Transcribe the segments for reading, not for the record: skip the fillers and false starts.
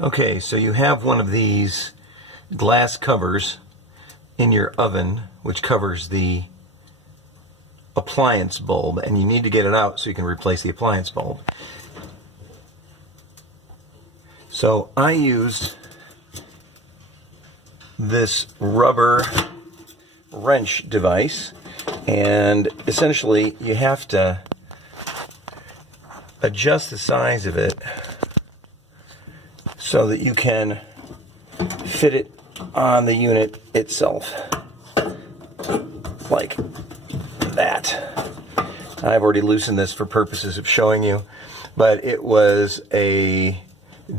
Okay, so you have one of these glass covers in your oven which covers the appliance bulb, and you need to get it out so you can replace the appliance bulb. So I used this rubber wrench device, and essentially you have to adjust the size of it so that you can fit it on the unit itself, like that. I've already loosened this for purposes of showing you, but it was a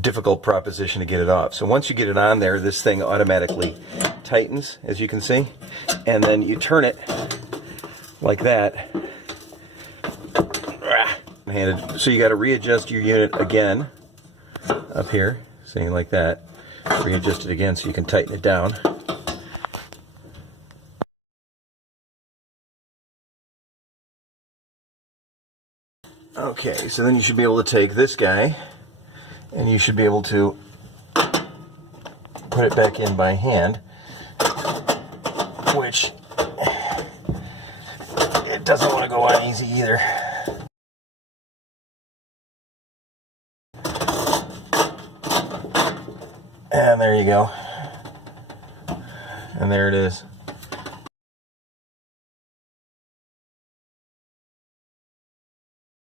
difficult proposition to get it off. So once you get it on there, this thing automatically tightens, as you can see, and then you turn it like that. So you got to readjust your unit again up here, saying like that. Readjust it again so you can tighten it down. Okay, so then you should be able to take this guy and you should be able to put it back in by hand, which it doesn't want to go on easy either. And there you go. And there it is.